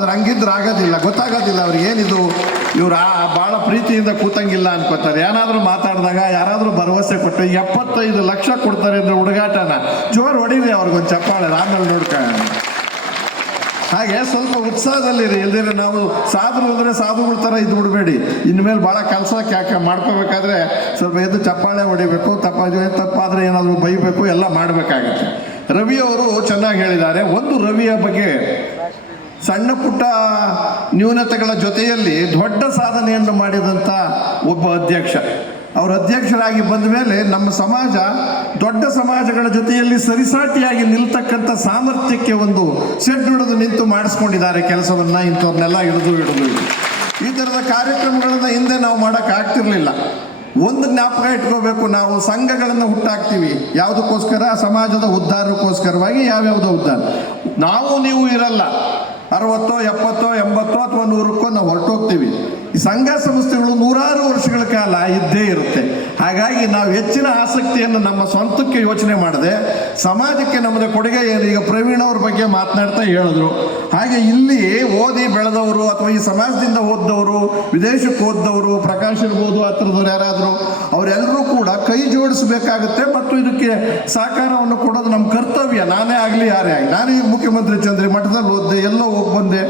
ಆದ್ರೆ ಹಂಗಿದ್ರೆ ಆಗೋದಿಲ್ಲ, ಗೊತ್ತಾಗೋದಿಲ್ಲ ಅವ್ರಿಗೆ ಏನಿದು ಇವ್ರು ಭಾಳ ಪ್ರೀತಿಯಿಂದ ಕೂತಂಗಿಲ್ಲ ಅನ್ಕೋತಾರೆ. ಏನಾದರೂ ಮಾತಾಡಿದಾಗ ಯಾರಾದರೂ ಭರವಸೆ ಕೊಟ್ಟು 75 ಲಕ್ಷ ಕೊಡ್ತಾರೆ ಅಂದರೆ ಹುಡುಗಾಟನ ಜೋರು ಹೊಡೀರಿ ಅವ್ರಿಗೊಂದು ಚಪ್ಪಾಳೆ, ಆಮೇಲೆ ನೋಡ್ಕೊಳ್ಳೋಣ. ಹಾಗೆ ಸ್ವಲ್ಪ ಉತ್ಸಾಹದಲ್ಲಿರಿ, ಇಲ್ದಿದ್ರೆ ನಾವು ಸಾಧು ಅಂದರೆ ಸಾಧುಗಳ ಥರ ಇದು ಬಿಡಬೇಡಿ. ಇನ್ಮೇಲೆ ಭಾಳ ಕೆಲಸ ಮಾಡ್ಕೋಬೇಕಾದ್ರೆ ಸ್ವಲ್ಪ ಎದ್ದು ಚಪ್ಪಾಳೆ ಹೊಡಿಬೇಕು, ತಪ್ಪಾದರೆ ಏನಾದರೂ ಬೈಬೇಕು, ಎಲ್ಲ ಮಾಡಬೇಕಾಗತ್ತೆ. ರವಿಯವರು ಚೆನ್ನಾಗಿ ಹೇಳಿದ್ದಾರೆ. ಒಂದು ರವಿಯ ಬಗ್ಗೆ ಸಣ್ಣ ಪುಟ್ಟ ನ್ಯೂನತೆಗಳ ಜೊತೆಯಲ್ಲಿ ದೊಡ್ಡ ಸಾಧನೆಯನ್ನು ಮಾಡಿದಂಥ ಒಬ್ಬ ಅಧ್ಯಕ್ಷ. ಅವರು ಅಧ್ಯಕ್ಷರಾಗಿ ಬಂದ ಮೇಲೆ ನಮ್ಮ ಸಮಾಜ ದೊಡ್ಡ ಸಮಾಜಗಳ ಜೊತೆಯಲ್ಲಿ ಸರಿಸಾಟಿಯಾಗಿ ನಿಲ್ತಕ್ಕಂಥ ಸಾಮರ್ಥ್ಯಕ್ಕೆ ಒಂದು ಸೆಡ್ ಹಿಡಿದು ನಿಂತು ಮಾಡಿಸ್ಕೊಂಡಿದ್ದಾರೆ ಕೆಲಸವನ್ನು. ಇಂಥವ್ರನ್ನೆಲ್ಲ ಹಿಡಿದು ಈ ಥರದ ಕಾರ್ಯಕ್ರಮಗಳನ್ನು ಹಿಂದೆ ನಾವು ಮಾಡೋಕ್ಕಾಗ್ತಿರ್ಲಿಲ್ಲ. ಒಂದು ಜ್ಞಾಪಕ ಇಟ್ಕೋಬೇಕು, ನಾವು ಸಂಘಗಳನ್ನು ಹುಟ್ಟಾಕ್ತೀವಿ ಯಾವುದಕ್ಕೋಸ್ಕರ? ಸಮಾಜದ ಉದ್ಧಾರಕ್ಕೋಸ್ಕರವಾಗಿ. ಯಾವ್ಯಾವುದೋ ಉದ್ಧಾರ. ನಾವು ನೀವು ಇರಲ್ಲ, 60, 70, 80 ಅಥವಾ 100ಕ್ಕೋ ನಾವು ಹೊರಟೋಗ್ತೀವಿ. ಈ ಸಂಘ ಸಂಸ್ಥೆಗಳು ನೂರಾರು ವರ್ಷಗಳ ಕಾಲ ಇದ್ದೇ ಇರುತ್ತೆ. ಹಾಗಾಗಿ ನಾವು ಹೆಚ್ಚಿನ ಆಸಕ್ತಿಯನ್ನು ನಮ್ಮ ಸ್ವಂತಕ್ಕೆ ಯೋಚನೆ ಮಾಡದೆ ಸಮಾಜಕ್ಕೆ ನಮ್ಮದೇ ಕೊಡುಗೆ ಏನು. ಈಗ ಪ್ರವೀಣ್ ಅವ್ರ ಬಗ್ಗೆ ಮಾತನಾಡ್ತಾ ಹೇಳಿದ್ರು. ಹಾಗೆ ಇಲ್ಲಿ ಓದಿ ಬೆಳೆದವರು ಅಥವಾ ಈ ಸಮಾಜದಿಂದ ಓದ್ದವರು, ವಿದೇಶಕ್ಕೆ ಓದ್ದವರು, ಪ್ರಕಾಶ್ ಇರ್ಬೋದು, ಆ ಥರದವ್ರು ಯಾರಾದರೂ, ಅವರೆಲ್ಲರೂ ಕೂಡ ಕೈ ಜೋಡಿಸಬೇಕಾಗುತ್ತೆ ಮತ್ತು ಇದಕ್ಕೆ ಸಹಕಾರವನ್ನು ಕೊಡೋದು ನಮ್ಮ ಕರ್ತವ್ಯ. ನಾನೇ ಆಗಲಿ ಯಾರೇ ಆಗಲಿ, ನಾನು ಈಗ ಮುಖ್ಯಮಂತ್ರಿ ಚಂದ್ರಿ ಮಠದಲ್ಲಿ ಓದಿದೆ, ಎಲ್ಲೋ ಹೋಗಿ ಬಂದೆ.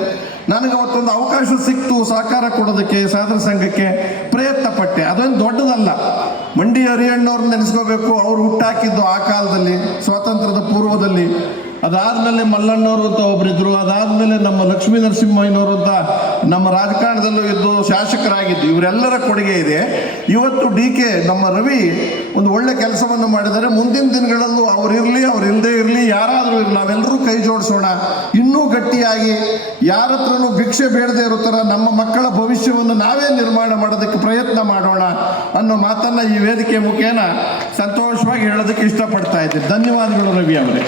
ನನಗೆ ಅವತ್ತೊಂದು ಅವಕಾಶ ಸಿಕ್ತು ಸಹಕಾರ ಕೊಡೋದಕ್ಕೆ, ಸಾಧನ ಸಂಘಕ್ಕೆ ಪ್ರಯತ್ನ ಪಟ್ಟೆ. ಅದೊಂದು ದೊಡ್ಡದಲ್ಲ. ಮಂಡಿ ಹರಿಯಣ್ಣವ್ರನ್ನ ನೆನೆಸ್ಕೋಬೇಕು. ಅವರು ಹುಟ್ಟಾಕಿದ್ದು ಆ ಕಾಲದಲ್ಲಿ, ಸ್ವಾತಂತ್ರ್ಯದ ಪೂರ್ವದಲ್ಲಿ. ಅದಾದಮೇಲೆ ಮಲ್ಲಣ್ಣವರು ಅಂತ ಒಬ್ಬರಿದ್ದರು. ಅದಾದಮೇಲೆ ನಮ್ಮ ಲಕ್ಷ್ಮೀ ನರಸಿಂಹಯ್ಯನವರು ಅಂತ ನಮ್ಮ ರಾಜಕಾರಣದಲ್ಲೂ ಇದ್ದು ಶಾಸಕರಾಗಿದ್ದು. ಇವರೆಲ್ಲರ ಕೊಡುಗೆ ಇದೆ. ಇವತ್ತು DK ನಮ್ಮ ರವಿ ಒಂದು ಒಳ್ಳೆ ಕೆಲಸವನ್ನು ಮಾಡಿದ್ದಾರೆ. ಮುಂದಿನ ದಿನಗಳಲ್ಲೂ ಅವರಿರಲಿ, ಅವ್ರು ಇಲ್ಲದೇ ಇರಲಿ, ಯಾರಾದರೂ ಇರಲಿ, ನಾವೆಲ್ಲರೂ ಕೈ ಜೋಡಿಸೋಣ. ಇನ್ನೂ ಗಟ್ಟಿಯಾಗಿ ಯಾರ ಹತ್ರನೂ ಭಿಕ್ಷೆ ಬೇಡದೇ ಇರೋ ಥರ ನಮ್ಮ ಮಕ್ಕಳ ಭವಿಷ್ಯವನ್ನು ನಾವೇ ನಿರ್ಮಾಣ ಮಾಡೋದಕ್ಕೆ ಪ್ರಯತ್ನ ಮಾಡೋಣ ಅನ್ನೋ ಮಾತನ್ನು ಈ ವೇದಿಕೆ ಮುಖೇನ ಸಂತೋಷವಾಗಿ ಹೇಳೋದಕ್ಕೆ ಇಷ್ಟಪಡ್ತಾ ಇದ್ದೀನಿ. ಧನ್ಯವಾದಗಳು ರವಿ ಅವರೇ.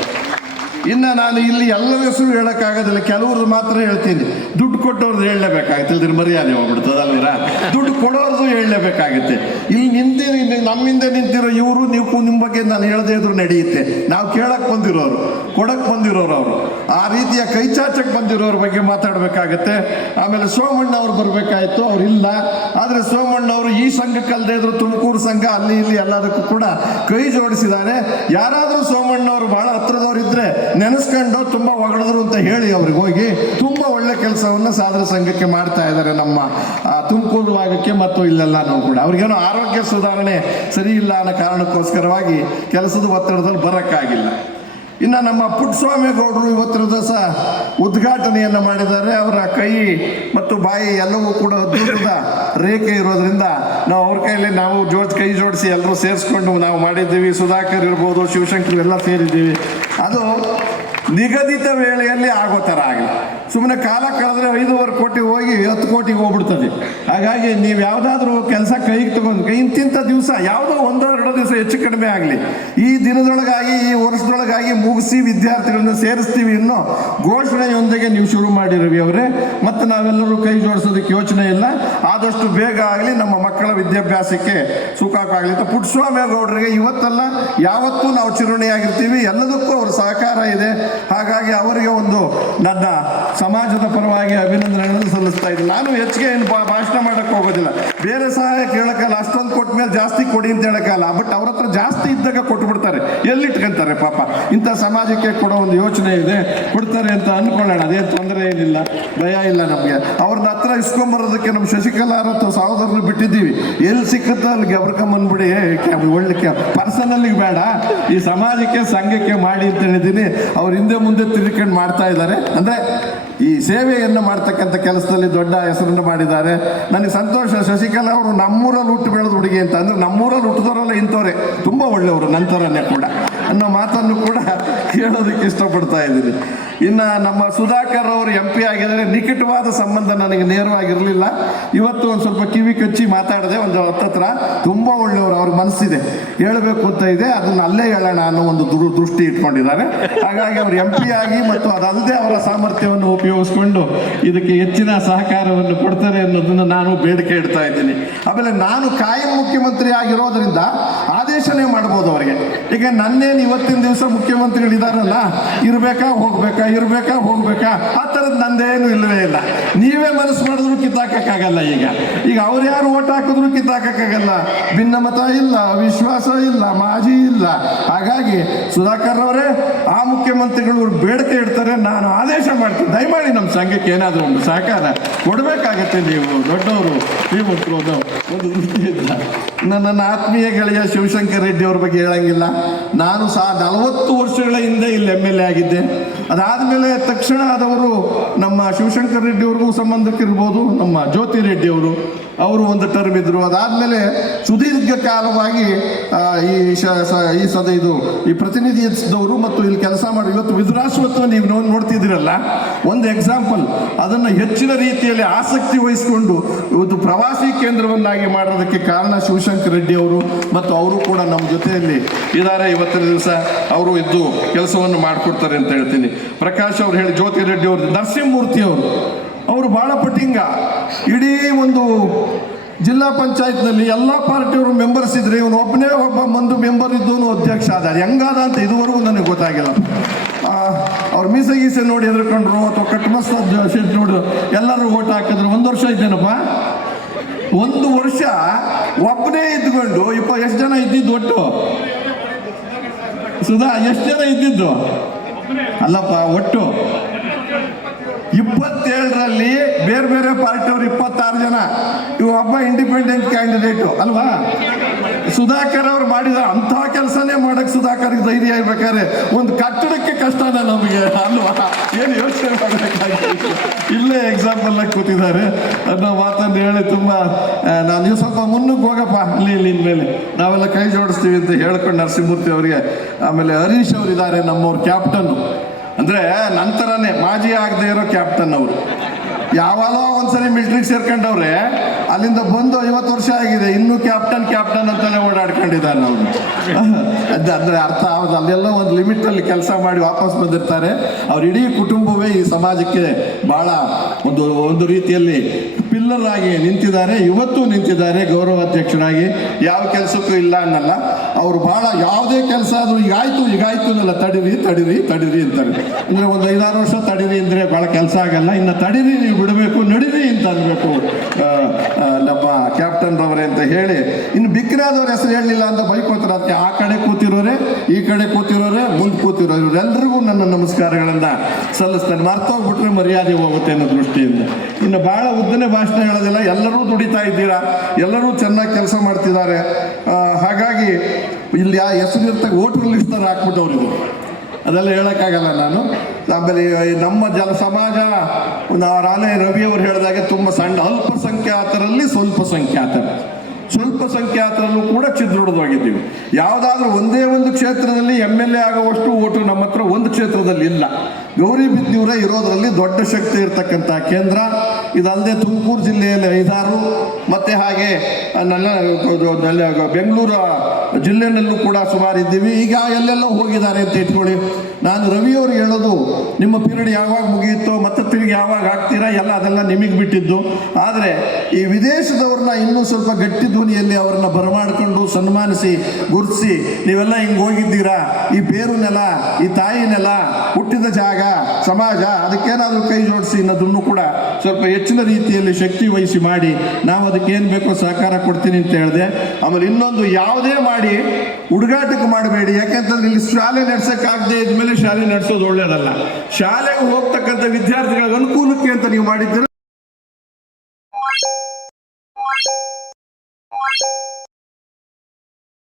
ಇನ್ನು ನಾನು ಇಲ್ಲಿ ಎಲ್ಲರ ಹೆಸರು ಹೇಳೋಕ್ಕಾಗೋದಿಲ್ಲ, ಕೆಲವ್ರದ್ದು ಮಾತ್ರ ಹೇಳ್ತೀನಿ. ದುಡ್ಡು ಕೊಟ್ಟವ್ರದ್ದು ಹೇಳಲೇಬೇಕಾಗುತ್ತೆ, ಇಲ್ದಿರ ಮರ್ಯಾದೆ ಹೋಗ್ಬಿಡ್ತದಲ್ವರ. ದುಡ್ಡು ಕೊಡೋರ್ದು ಹೇಳಲೇಬೇಕಾಗುತ್ತೆ. ಇಲ್ಲಿ ನಮ್ಮಿಂದ ನಿಂತಿರೋ ಇವರು, ನೀವು ನಿಮ್ಮ ಬಗ್ಗೆ ನಾನು ಹೇಳದೇ ಇದ್ರು ನಡೆಯುತ್ತೆ. ನಾವು ಕೇಳಕ್ಕೆ ಬಂದಿರೋರು, ಕೊಡಕ್ಕೆ ಬಂದಿರೋರು ಅವರು. ಆ ರೀತಿಯ ಕೈಚಾಚಕ್ಕೆ ಬಂದಿರೋರ ಬಗ್ಗೆ ಮಾತಾಡಬೇಕಾಗತ್ತೆ. ಆಮೇಲೆ ಸೋಮಣ್ಣ ಅವ್ರು ಬರಬೇಕಾಯ್ತು, ಅವ್ರು ಇಲ್ಲ. ಆದರೆ ಸೋಮಣ್ಣ ಅವರು ಈ ಸಂಘಕ್ಕಲ್ಲದೆ ಇದ್ರು ತುಮಕೂರು ಸಂಘ ಅಲ್ಲಿ ಇಲ್ಲಿ ಎಲ್ಲದಕ್ಕೂ ಕೂಡ ಕೈ ಜೋಡಿಸಿದ್ದಾರೆ. ಯಾರಾದರೂ ಸೋಮಣ್ಣ ಅವರು ಭಾಳ ಹತ್ರದವ್ರು ಇದ್ದರೆ ನೆನೆಸ್ಕೊಂಡು ತುಂಬ ಹೊಗಳಿದ್ರು ಅಂತ ಹೇಳಿ ಅವ್ರಿಗೆ ಹೋಗಿ. ತುಂಬ ಒಳ್ಳೆ ಕೆಲಸವನ್ನು ಸಾಧನ ಸಂಘಕ್ಕೆ ಮಾಡ್ತಾ ಇದ್ದಾರೆ ನಮ್ಮ ತುಮಕೂರು ಭಾಗಕ್ಕೆ ಮತ್ತು ಇಲ್ಲೆಲ್ಲ ನಾವು ಕೂಡ. ಅವ್ರಿಗೇನೋ ಆರೋಗ್ಯ ಸುಧಾರಣೆ ಸರಿ ಇಲ್ಲ ಅನ್ನೋ ಕಾರಣಕ್ಕೋಸ್ಕರವಾಗಿ ಕೆಲಸದ ಒತ್ತಡದಲ್ಲಿ ಬರೋಕ್ಕಾಗಿಲ್ಲ. ಇನ್ನು ನಮ್ಮ ಪುಟ್ಟಸ್ವಾಮೇಗೌಡರು ಇವತ್ತಿನ ದಿವಸ ಉದ್ಘಾಟನೆಯನ್ನು ಮಾಡಿದ್ದಾರೆ. ಅವರ ಕೈ ಮತ್ತು ಬಾಯಿ ಎಲ್ಲವೂ ಕೂಡ ದೂರದ ರೇಖೆ ಇರೋದ್ರಿಂದ ನಾವು ಅವ್ರ ಕೈಯಲ್ಲಿ ನಾವು ಕೈ ಜೋಡಿಸಿ ಎಲ್ಲರೂ ಸೇರಿಸ್ಕೊಂಡು ನಾವು ಮಾಡಿದ್ದೀವಿ. ಸುಧಾಕರ್ ಇರ್ಬೋದು, ಶಿವಶಂಕರ್ ಎಲ್ಲ ಸೇರಿದ್ದೀವಿ. ಅದು ನಿಗದಿತ ವೇಳೆಯಲ್ಲಿ ಆಗೋ ಥರ ಆಗಲಿ. ಸುಮ್ಮನೆ ಕಾಲ ಕಳೆದ್ರೆ 5.5 ಕೋಟಿ ಹೋಗಿ 10 ಕೋಟಿಗೆ ಹೋಗ್ಬಿಡ್ತದೆ. ಹಾಗಾಗಿ ನೀವು ಯಾವುದಾದ್ರೂ ಕೆಲಸ ಕೈಗೆ ತಗೊಂಡು ಇಂತಿಂಥ ದಿವಸ ಯಾವುದೋ 1-2 ದಿವಸ ಹೆಚ್ಚು ಕಡಿಮೆ ಆಗಲಿ, ಈ ದಿನದೊಳಗಾಗಿ, ಈ ವರ್ಷದೊಳಗಾಗಿ ಮುಗಿಸಿ ವಿದ್ಯಾರ್ಥಿಗಳನ್ನ ಸೇರಿಸ್ತೀವಿ ಅನ್ನೋ ಘೋಷಣೆಯೊಂದಿಗೆ ನೀವು ಶುರು ಮಾಡಿ ರವಿ ಅವರೇ. ಮತ್ತು ನಾವೆಲ್ಲರೂ ಕೈ ಜೋಡಿಸೋದಕ್ಕೆ ಯೋಚನೆ ಇಲ್ಲ. ಆದಷ್ಟು ಬೇಗ ಆಗಲಿ, ನಮ್ಮ ಮಕ್ಕಳ ವಿದ್ಯಾಭ್ಯಾಸಕ್ಕೆ ಸುಖಕ್ಕಾಗಲಿ ಅಂತ ಪುಟ್ಟಸ್ವಾಮೇಗೌಡರಿಗೆ ಇವತ್ತಲ್ಲ ಯಾವತ್ತೂ ನಾವು ಚಿರುಣಿಯಾಗಿರ್ತೀವಿ. ಎಲ್ಲದಕ್ಕೂ ಅವ್ರ ಸಹಕಾರ ಇದೆ. ಹಾಗಾಗಿ ಅವರಿಗೆ ಒಂದು ನನ್ನ ಸಮಾಜದ ಪರವಾಗಿ ಅಭಿನಂದನೆಗಳನ್ನು ಸಲ್ಲಿಸ್ತಾ ಇದ್ದೀನಿ. ನಾನು ಹೆಚ್ಚಿಗೆ ಏನು ಭಾಷಣ ಮಾಡೋಕ್ಕೆ ಹೋಗೋದಿಲ್ಲ, ಬೇರೆ ಸಹಾಯ ಕೇಳೋಕ್ಕಲ್ಲ. ಅಷ್ಟೊಂದು ಕೊಟ್ಟ ಮೇಲೆ ಜಾಸ್ತಿ ಕೊಡಿ ಅಂತ ಹೇಳೋಕ್ಕಲ್ಲ. ಬಟ್ ಅವ್ರ ಹತ್ರ ಜಾಸ್ತಿ ಇದ್ದಾಗ ಕೊಟ್ಬಿಡ್ತಾರೆ, ಎಲ್ಲಿಟ್ಕೊಂತಾರೆ ಪಾಪ. ಇಂಥ ಸಮಾಜಕ್ಕೆ ಕೊಡೋ ಒಂದು ಯೋಚನೆ ಇದೆ, ಕೊಡ್ತಾರೆ ಅಂತ ಅಂದ್ಕೊಳ್ಳೋಣ. ಅದೇನು ತೊಂದರೆ ಏನಿಲ್ಲ, ಭಯ ಇಲ್ಲ ನಮಗೆ. ಅವ್ರನ್ನ ಹತ್ರ ಇಸ್ಕೊಂಬರೋದಕ್ಕೆ ನಮ್ಮ ಶಶಿಕಲಾರ ಅಥವಾ ಸಹೋದರರು ಬಿಟ್ಟಿದ್ದೀವಿ. ಎಲ್ಲಿ ಸಿಕ್ಕುತ್ತೋ ಅಲ್ಲಿಗೆ ಬರ್ಕೊಂಬಂದ್ಬಿಡಿ. ಒಳ್ಳೆ ಪರ್ಸನಲ್ಲಿಗೆ ಬೇಡ, ಈ ಸಮಾಜಕ್ಕೆ ಸಂಘಕ್ಕೆ ಮಾಡಿ ಅಂತ ಹೇಳಿದ್ದೀನಿ. ಅವ್ರು ಹಿಂದೆ ಮುಂದೆ ತಿರ್ಕೊಂಡು ಮಾಡ್ತಾ ಇದ್ದಾರೆ. ಅಂದರೆ ಈ ಸೇವೆಯನ್ನು ಮಾಡ್ತಕ್ಕಂಥ ಕೆಲಸದಲ್ಲಿ ದೊಡ್ಡ ಹೆಸರನ್ನು ಮಾಡಿದ್ದಾರೆ. ನನಗೆ ಸಂತೋಷ. ಶಶಿಕಲಾ ಅವರು ನಮ್ಮೂರಲ್ಲಿ ಹುಟ್ಟು ಬೆಳೆದ ಹುಡುಗಿ ಅಂತ. ಅಂದರೆ ನಮ್ಮೂರಲ್ಲಿ ಹುಟ್ಟಿದವರೆಲ್ಲ ಇಂಥವ್ರೆ, ತುಂಬ ಒಳ್ಳೆಯವರು ನಂತರನೇ ಕೂಡ ಅನ್ನೋ ಮಾತನ್ನು ಕೂಡ ಕೇಳೋದಕ್ಕೆ ಇಷ್ಟಪಡ್ತಾ ಇದ್ದೀನಿ. ಇನ್ನು ನಮ್ಮ ಸುಧಾಕರ್ ಅವರು MP ಆಗಿದ್ದಾರೆ. ನಿಕಟವಾದ ಸಂಬಂಧ ನನಗೆ ನೇರವಾಗಿರಲಿಲ್ಲ. ಇವತ್ತು ಒಂದು ಸ್ವಲ್ಪ ಕಿವಿ ಕಚ್ಚಿ ಮಾತಾಡಿದೆ ಒಂದು ಹತ್ತತ್ರ. ತುಂಬ ಒಳ್ಳೆಯವರು, ಅವ್ರ ಮನಸ್ಸಿದೆ, ಹೇಳಬೇಕು ಅಂತ ಇದೆ, ಅದನ್ನು ಅಲ್ಲೇ ಹೇಳೋಣ ಅನ್ನೋ ಒಂದು ದೃಷ್ಟಿ ಇಟ್ಕೊಂಡಿದ್ದಾರೆ. ಹಾಗಾಗಿ ಅವರು MP ಆಗಿ ಮತ್ತು ಅದಲ್ಲದೆ ಅವರ ಸಾಮರ್ಥ್ಯವನ್ನು ಉಪಯೋಗಿಸ್ಕೊಂಡು ಇದಕ್ಕೆ ಹೆಚ್ಚಿನ ಸಹಕಾರವನ್ನು ಕೊಡ್ತಾರೆ ಅನ್ನೋದನ್ನು ನಾನು ಬೇಡಿಕೆ ಇಡ್ತಾ ಇದ್ದೀನಿ. ಆಮೇಲೆ ನಾನು ಕಾಯಂ ಮುಖ್ಯಮಂತ್ರಿ ಆಗಿರೋದ್ರಿಂದ ಆದೇಶನೇ ಮಾಡ್ಬೋದು ಅವರಿಗೆ. ಈಗ ನನ್ನೇನು ಇವತ್ತಿನ ದಿವಸ ಮುಖ್ಯಮಂತ್ರಿಗಳಿದಾರಲ್ಲ, ಇರಬೇಕಾ ಹೋಗ್ಬೇಕಾ ಇರ್ಬೇಕಾ ಹೋಗ್ಬೇಕಾ ಆ ಥರದ್ದು ನಂದೇನು ಇಲ್ಲವೇ ಇಲ್ಲ. ನೀವೇ ಮನಸ್ಸು ಮಾಡಿದ್ರು ಕಿತ್ತಾಕಕ್ಕಾಗಲ್ಲ. ಈಗ ಅವ್ರು ಯಾರು ಓಟ್ ಹಾಕಿದ್ರು ಕಿತ್ತಾಕಕ್ಕಾಗಲ್ಲ. ಭಿನ್ನಮತ ಇಲ್ಲ, ವಿಶ್ವಾಸ ಇಲ್ಲ, ಮಾಜಿ ಇಲ್ಲ. ಹಾಗಾಗಿ ಸುಧಾಕರ್ ಅವರೇ, ಆ ಮುಖ್ಯಮಂತ್ರಿಗಳು ಬೇಡಿಕೆ ಇಡ್ತಾರೆ, ನಾನು ಆದೇಶ ಮಾಡ್ತೀನಿ, ದಯಮಾಡಿ ನಮ್ಮ ಸಂಘಕ್ಕೆ ಏನಾದರೂ ಒಂದು ಸಹಕಾರ ಕೊಡಬೇಕಾಗತ್ತೆ. ನೀವು ದೊಡ್ಡವರು, ನೀವು ಒಂದು ವೃತ್ತಿಯಿಂದ ನನ್ನ ಆತ್ಮೀಯ ಗೆಳೆಯ ಶಿವಶಂಕರ್ ರೆಡ್ಡಿ ಅವ್ರ ಬಗ್ಗೆ ಹೇಳಂಗಿಲ್ಲ. ನಾನು 40 ವರ್ಷಗಳ ಹಿಂದೆ ಇಲ್ಲಿ MLA ಆಗಿದ್ದೆ. ಅದಾದಮೇಲೆ ತಕ್ಷಣ ಆದವರು ನಮ್ಮ ಶಿವಶಂಕರ್ ರೆಡ್ಡಿ ಅವ್ರಿಗೂ ಸಂಬಂಧಕ್ಕಿರ್ಬೋದು, ನಮ್ಮ ಜ್ಯೋತಿ ರೆಡ್ಡಿ ಅವರು ಒಂದು ಟರ್ಮ್ ಇದ್ದರು. ಅದಾದಮೇಲೆ ಸುದೀರ್ಘ ಕಾಲವಾಗಿ ಈ ಪ್ರತಿನಿಧಿಸಿದವರು ಮತ್ತು ಇಲ್ಲಿ ಕೆಲಸ ಮಾಡಿ ಇವತ್ತು ವಿಧುರಾಶ್ವತ್ವ ನೀವು ನೋಡ್ತಿದ್ದೀರಲ್ಲ, ಒಂದು ಎಕ್ಸಾಂಪಲ್. ಅದನ್ನು ಹೆಚ್ಚಿನ ರೀತಿಯಲ್ಲಿ ಆಸಕ್ತಿ ವಹಿಸಿಕೊಂಡು ಇವತ್ತು ಪ್ರವಾಸಿ ಕೇಂದ್ರವನ್ನಾಗಿ ಮಾಡೋದಕ್ಕೆ ಕಾರಣ ಶಿವಶಂಕರ್ ರೆಡ್ಡಿ ಅವರು, ಮತ್ತು ಅವರು ಕೂಡ ನಮ್ಮ ಜೊತೆಯಲ್ಲಿ ಇದ್ದಾರೆ. ಇವತ್ತಿನ ದಿವಸ ಅವರು ಇದ್ದು ಕೆಲಸವನ್ನು ಮಾಡಿಕೊಡ್ತಾರೆ ಅಂತ ಹೇಳ್ತೀನಿ. ಪ್ರಕಾಶ್ ಅವ್ರು ಹೇಳಿ, ಜ್ಯೋತಿ ರೆಡ್ಡಿ ಅವರು, ನರಸಿಂಹಮೂರ್ತಿ ಅವರು ಭಾಳ ಪಟ್ಟಿಂಗ. ಇಡೀ ಒಂದು ಜಿಲ್ಲಾ ಪಂಚಾಯತ್ನಲ್ಲಿ ಎಲ್ಲ ಪಾರ್ಟಿಯವರು ಮೆಂಬರ್ಸ್ ಇದ್ರೆ ಇವನು ಒಬ್ಬನೇ ಒಂದು ಮೆಂಬರ್ ಇದ್ದವನು ಅಧ್ಯಕ್ಷ ಆದ. ಹೆಂಗಾದ ಅಂತ ಇದುವರೆಗೂ ನನಗೆ ಗೊತ್ತಾಗಿಲ್ಲ. ಅವ್ರು ಮೀಸೆ ನೋಡಿ ಎದ್ರಕೊಂಡ್ರು ಅಥವಾ ಕಟ್ಮಸ್ತ ಶೆಡ್ ನೋಡಿ ಎಲ್ಲರೂ ಓಟ್ ಹಾಕಿದ್ರು. 1 ವರ್ಷ ಇದ್ದೇನಪ್ಪ, 1 ವರ್ಷ ಒಬ್ಬನೇ ಇದ್ಕೊಂಡು ಎಷ್ಟು ಜನ ಇದ್ದಿದ್ದು ಒಟ್ಟು? ಸುಧಾ, ಎಷ್ಟು ಜನ ಇದ್ದಿದ್ದು? ಅಲ್ಲಪ್ಪ, ಒಟ್ಟು 27ರಲ್ಲಿ ಬೇರೆ ಬೇರೆ ಪಾರ್ಟಿಯವರು 26 ಜನ. ಒಬ್ಬ ಇಂಡಿಪೆಂಡೆಂಟ್ ಕ್ಯಾಂಡಿಡೇಟು ಅಲ್ವಾ? ಸುಧಾಕರ್ ಅವ್ರು ಮಾಡಿದ ಅಂಥ ಕೆಲಸನೇ ಮಾಡಕ್ಕೆ ಸುಧಾಕರ್ಗೆ ಧೈರ್ಯ ಇರ್ಬೇಕಾದ್ರೆ ಒಂದು ಕಟ್ಟಡಕ್ಕೆ ಕಷ್ಟನ ನಮಗೆ ಅಲ್ವಾ? ಏನು ಯೋಚನೆ ಮಾಡಬೇಕಾಗಿತ್ತು. ಇಲ್ಲೇ ಎಕ್ಸಾಂಪಲ್ ಆಗಿ ಕೂತಿದ್ದಾರೆ ಅನ್ನೋ ಮಾತನ್ನು ಹೇಳಿ ತುಂಬ ನೀವು ಸ್ವಲ್ಪ ಮುನ್ನಕ್ಕೆ ಹೋಗಪ್ಪ, ಇಲ್ಲಿ ಮೇಲೆ ನಾವೆಲ್ಲ ಕೈ ಜೋಡಿಸ್ತೀವಿ ಅಂತ ಹೇಳ್ಕೊಂಡು ನರಸಿಂಹಮೂರ್ತಿ ಅವರಿಗೆ. ಆಮೇಲೆ ಹರೀಶ್ ಅವರು ಇದ್ದಾರೆ, ನಮ್ಮವ್ರ ಕ್ಯಾಪ್ಟನ್ನು. ಅಂದರೆ ನಂತರನೇ ಮಾಜಿ ಆಗದೆ ಇರೋ ಕ್ಯಾಪ್ಟನ್ ಅವರು. ಯಾವಾಗಲೋ ಒಂದ್ಸರಿ ಮಿಲಿಟ್ರಿಗೆ ಸೇರ್ಕೊಂಡವ್ರೆ, ಅಲ್ಲಿಂದ ಬಂದು 50 ವರ್ಷ ಆಗಿದೆ, ಇನ್ನೂ ಕ್ಯಾಪ್ಟನ್ ಅಂತಾನೆ ಓಡಾಡ್ಕೊಂಡಿದ್ದಾರೆ ಅವರು. ಅಂದರೆ ಅರ್ಥ ಆಗೋದು, ಅಲ್ಲೆಲ್ಲ ಒಂದು ಲಿಮಿಟಲ್ಲಿ ಕೆಲಸ ಮಾಡಿ ವಾಪಸ್ ಬಂದಿರ್ತಾರೆ. ಅವ್ರ ಇಡೀ ಕುಟುಂಬವೇ ಈ ಸಮಾಜಕ್ಕೆ ಭಾಳ ಒಂದು ರೀತಿಯಲ್ಲಿ ಪಿಲ್ಲರ್ ಆಗಿ ನಿಂತಿದ್ದಾರೆ. ಇವತ್ತು ನಿಂತಿದ್ದಾರೆ ಗೌರವಾಧ್ಯಕ್ಷರಾಗಿ. ಯಾವ ಕೆಲಸಕ್ಕೂ ಇಲ್ಲ ಅನ್ನಲ್ಲ ಅವರು. ಭಾಳ ಯಾವುದೇ ಕೆಲಸ ಆದರೂ ಈಗಾಯ್ತು ಅನ್ನಲ್ಲ, ತಡೀರಿ ಅಂತಾರೆ. ಅಂದರೆ ಒಂದು 5-6 ವರ್ಷ ತಡೀರಿ ಅಂದರೆ ಭಾಳ ಕೆಲಸ ಆಗಲ್ಲ. ಇನ್ನು ತಡೀರಿ, ನೀವು ಬಿಡಬೇಕು, ನಡೀರಿ ಅಂತ ಅನ್ಬೇಕು ನಮ್ಮ ಕ್ಯಾಪ್ಟನ್ ರವರೇ ಅಂತ ಹೇಳಿ. ಇನ್ನು ಬಿಕ್ರಾದವ್ರ ಹೆಸರು ಹೇಳಲಿಲ್ಲ ಅಂತ ಬೈಕೋತಾರೆ. ಅದಕ್ಕೆ ಆ ಕಡೆ ಕೂತಿರೋರೆ, ಈ ಕಡೆ ಕೂತಿರೋರೆ, ಮುಂದೆ ಕೂತಿರೋರು, ಇವರೆಲ್ಲರಿಗೂ ನನ್ನ ನಮಸ್ಕಾರಗಳನ್ನು ಸಲ್ಲಿಸ್ತೇನೆ. ಮರ್ತೋಗ್ಬಿಟ್ರೆ ಮರ್ಯಾದೆ ಹೋಗುತ್ತೆ ಅನ್ನೋ ದೃಷ್ಟಿಯಿಂದ. ಇನ್ನು ಭಾಳ ಉದ್ದನೆ ಭಾಷಣ ಹೇಳೋದಿಲ್ಲ. ಎಲ್ಲರೂ ದುಡಿತಾ ಇದ್ದೀರಾ, ಎಲ್ಲರೂ ಚೆನ್ನಾಗಿ ಕೆಲಸ ಮಾಡ್ತಿದ್ದಾರೆ. ಹಾಗಾಗಿ ಇಲ್ಲಿ ಆ ಹೆಸರು ಇರ್ತಾಗ ವೋಟರ್ ಲಿಸ್ಟಲ್ಲಿ ಹಾಕ್ಬಿಟ್ಟವ್ರಿಗೂ ಅದೆಲ್ಲ ಹೇಳೋಕ್ಕಾಗಲ್ಲ ನಾನು. ಆಮೇಲೆ ನಮ್ಮ ಸಮಾಜ ರಾಲೆ ರವಿ ಅವರು ಹೇಳಿದಾಗೆ ತುಂಬ ಸಣ್ಣ, ಅಲ್ಪಸಂಖ್ಯಾತರಲ್ಲಿ ಸ್ವಲ್ಪ ಸಂಖ್ಯಾತರಲ್ಲೂ ಕೂಡ ಚಿದ್ರೊಡೆದೋಗಿದ್ದೀವಿ. ಯಾವುದಾದ್ರೂ ಒಂದೇ ಒಂದು ಕ್ಷೇತ್ರದಲ್ಲಿ MLA ಆಗುವಷ್ಟು ಓಟು ನಮ್ಮ ಹತ್ರ ಒಂದು ಕ್ಷೇತ್ರದಲ್ಲಿ ಇಲ್ಲ. ಗೌರಿಬಿದನೂರೇ ಇರೋದರಲ್ಲಿ ದೊಡ್ಡ ಶಕ್ತಿ ಇರ್ತಕ್ಕಂಥ ಕೇಂದ್ರ. ಇದಲ್ಲದೆ ತುಮಕೂರು ಜಿಲ್ಲೆಯಲ್ಲಿ 5-6, ಮತ್ತು ಹಾಗೆ ಬೆಂಗಳೂರು ಜಿಲ್ಲೆಯಲ್ಲೂ ಕೂಡ ಸುಮಾರು ಇದ್ದೀವಿ. ಈಗ ಎಲ್ಲೆಲ್ಲೋ ಹೋಗಿದ್ದಾರೆ ಅಂತ ಇಟ್ಕೊಳ್ಳಿ. ನಾನು ರವಿಯವ್ರಿಗೆ ಹೇಳೋದು, ನಿಮ್ಮ ಪೀರಿಯಡ್ ಯಾವಾಗ ಮುಗಿಯುತ್ತೋ ಮತ್ತೆ ತಿರುಗಿ ಯಾವಾಗ ಹಾಕ್ತೀರಾ ಅದೆಲ್ಲ ನಿಮಗೆ ಬಿಟ್ಟಿದ್ದು. ಆದರೆ ಈ ವಿದೇಶದವ್ರನ್ನ ಇನ್ನೂ ಸ್ವಲ್ಪ ಗಟ್ಟಿ ಧ್ವನಿಯಲ್ಲಿ ಅವ್ರನ್ನ ಬರಮಾಡಿಕೊಂಡು ಸನ್ಮಾನಿಸಿ ಗುರುತಿಸಿ, ನೀವೆಲ್ಲ ಹಿಂಗೆ ಹೋಗಿದ್ದೀರಾ, ಈ ಬೇರು ನೆಲ, ಈ ತಾಯಿ ನೆಲ, ಹುಟ್ಟಿದ ಜಾಗ, ಸಮಾಜ, ಅದಕ್ಕೇನಾದರೂ ಕೈ ಜೋಡಿಸಿ ಅನ್ನೋದನ್ನು ಕೂಡ ಸ್ವಲ್ಪ ಹೆಚ್ಚಿನ ರೀತಿಯಲ್ಲಿ ಶಕ್ತಿ ವಹಿಸಿ ಮಾಡಿ ನಾವು ಅದಕ್ಕೆ ಏನು ಬೇಕೋ ಸಹಕಾರ ಕೊಡ್ತೀನಿ ಅಂತ ಹೇಳಿದೆ. ಆಮೇಲೆ ಇನ್ನೊಂದು, ಯಾವುದೇ ಮಾಡಿ ಹುಡುಗಾಟಕ್ಕೆ ಮಾಡಬೇಡಿ. ಯಾಕೆಂತಂದ್ರೆ ಇಲ್ಲಿ ಶಾಲೆ ನಡೆಸೋಕ್ಕಾಗದೆ ಇದ್ಮೇಲೆ ಶಾಲೆ ನಡೆಸೋದು ಒಳ್ಳೆಯದಲ್ಲ. ಶಾಲೆಗೆ ಹೋಗ್ತಕ್ಕಂಥ ವಿದ್ಯಾರ್ಥಿಗಳ ಅನುಕೂಲಕ್ಕೆ ಅಂತ ನೀವು ಮಾಡಿದ್ದೀರ.